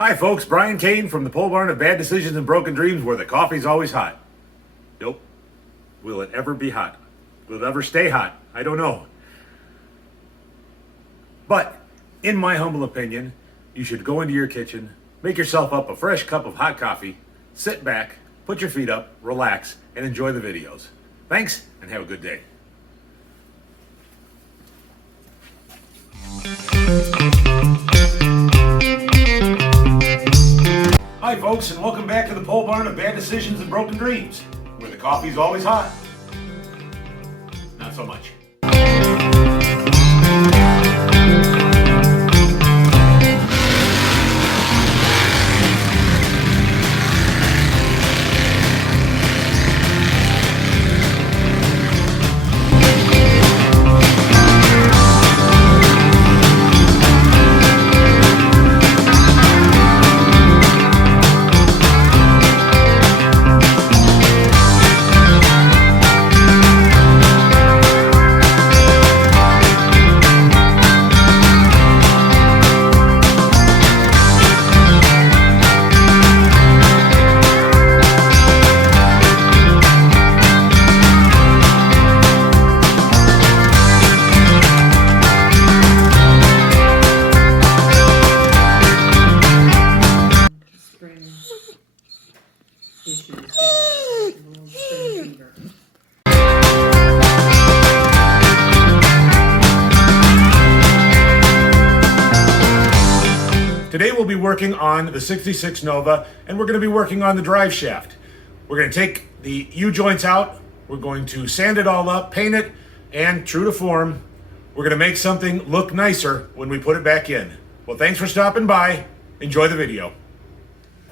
Hi folks, Brian Kane from the pole barn of Bad Decisions and Broken Dreams, where the coffee's always hot. Nope. Will it ever be hot? Will it ever stay hot? I don't know. But, in my humble opinion, you should go into your kitchen, make yourself up a fresh cup of hot coffee, sit back, put your feet up, relax, and enjoy the videos. Thanks, and have a good day. Hi folks, and welcome back to the pole barn of Bad Decisions and Broken Dreams, where the coffee's always hot. Not so much. Today we'll be working on the 66 Nova, and we're going to be working on the drive shaft. We're going to take the U-joints out, we're going to sand it all up, paint it, and true to form, we're going to make something look nicer when we put it back in. Well, thanks for stopping by. Enjoy the video.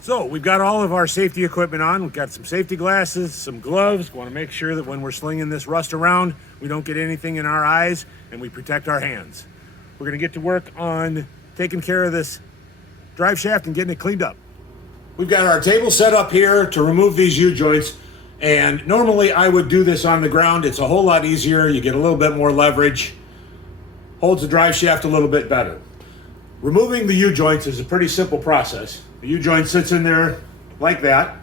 So we've got all of our safety equipment on. We've got some safety glasses, some gloves. We want to make sure that when we're slinging this rust around, we don't get anything in our eyes and we protect our hands. We're going to get to work on taking care of this drive shaft and getting it cleaned up. We've got our table set up here to remove these U-joints, and normally I would do this on the ground. It's a whole lot easier. You get a little bit more leverage, holds the drive shaft a little bit better. Removing the U-joints is a pretty simple process. The U-joint sits in there like that.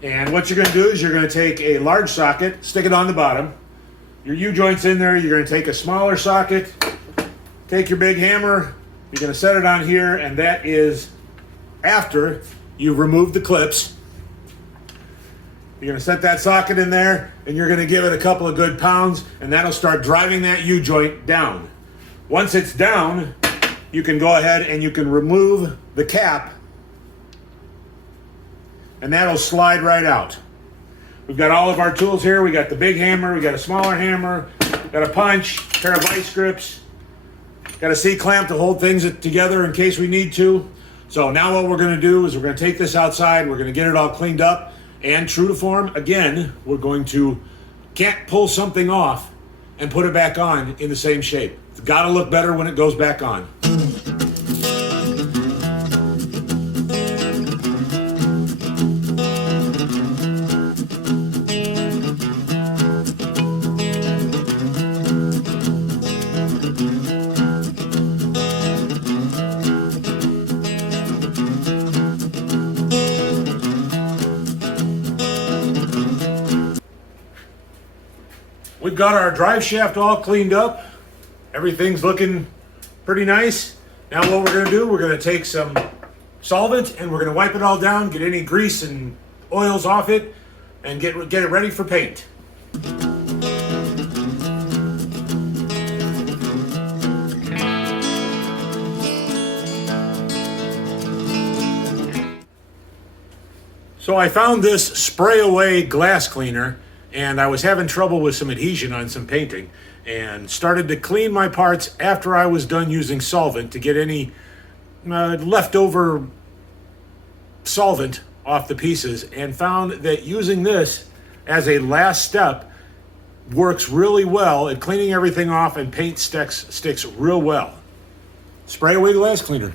And what you're going to do is you're going to take a large socket, stick it on the bottom. Your U-joint's in there. You're going to take a smaller socket, take your big hammer, you're going to set it on here, and that is after you've removed the clips. You're going to set that socket in there, and you're going to give it a couple of good pounds, and that'll start driving that U-joint down. Once it's down, you can go ahead and you can remove the cap, and that'll slide right out. We've got all of our tools here. We got the big hammer, we got a smaller hammer, got a punch, a pair of vice grips, got a C-clamp to hold things together in case we need to. So now what we're going to do is we're going to take this outside, we're going to get it all cleaned up, and true to form, again, we're going to, can't pull something off and put it back on in the same shape. It's got to look better when it goes back on. We've got our drive shaft all cleaned up. Everything's looking pretty nice. Now what we're going to do, we're going to take some solvent and we're going to wipe it all down, get any grease and oils off it, and get it ready for paint. So I found this spray away glass cleaner, and I was having trouble with some adhesion on some painting, and started to clean my parts after I was done using solvent to get any leftover solvent off the pieces, and found that using this as a last step works really well at cleaning everything off, and paint sticks real well. Spray away glass cleaner.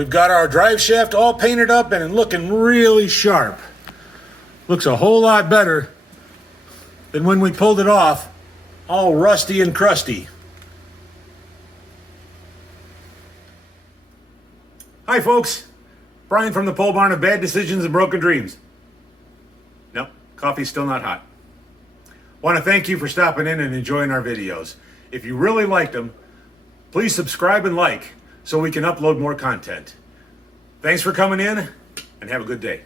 We've got our drive shaft all painted up and looking really sharp. Looks a whole lot better than when we pulled it off, all rusty and crusty. Hi folks, Brian from the pole barn of Bad Decisions and Broken Dreams. Nope, coffee's still not hot. Want to thank you for stopping in and enjoying our videos. If you really liked them, please subscribe and like so we can upload more content. Thanks for coming in and have a good day.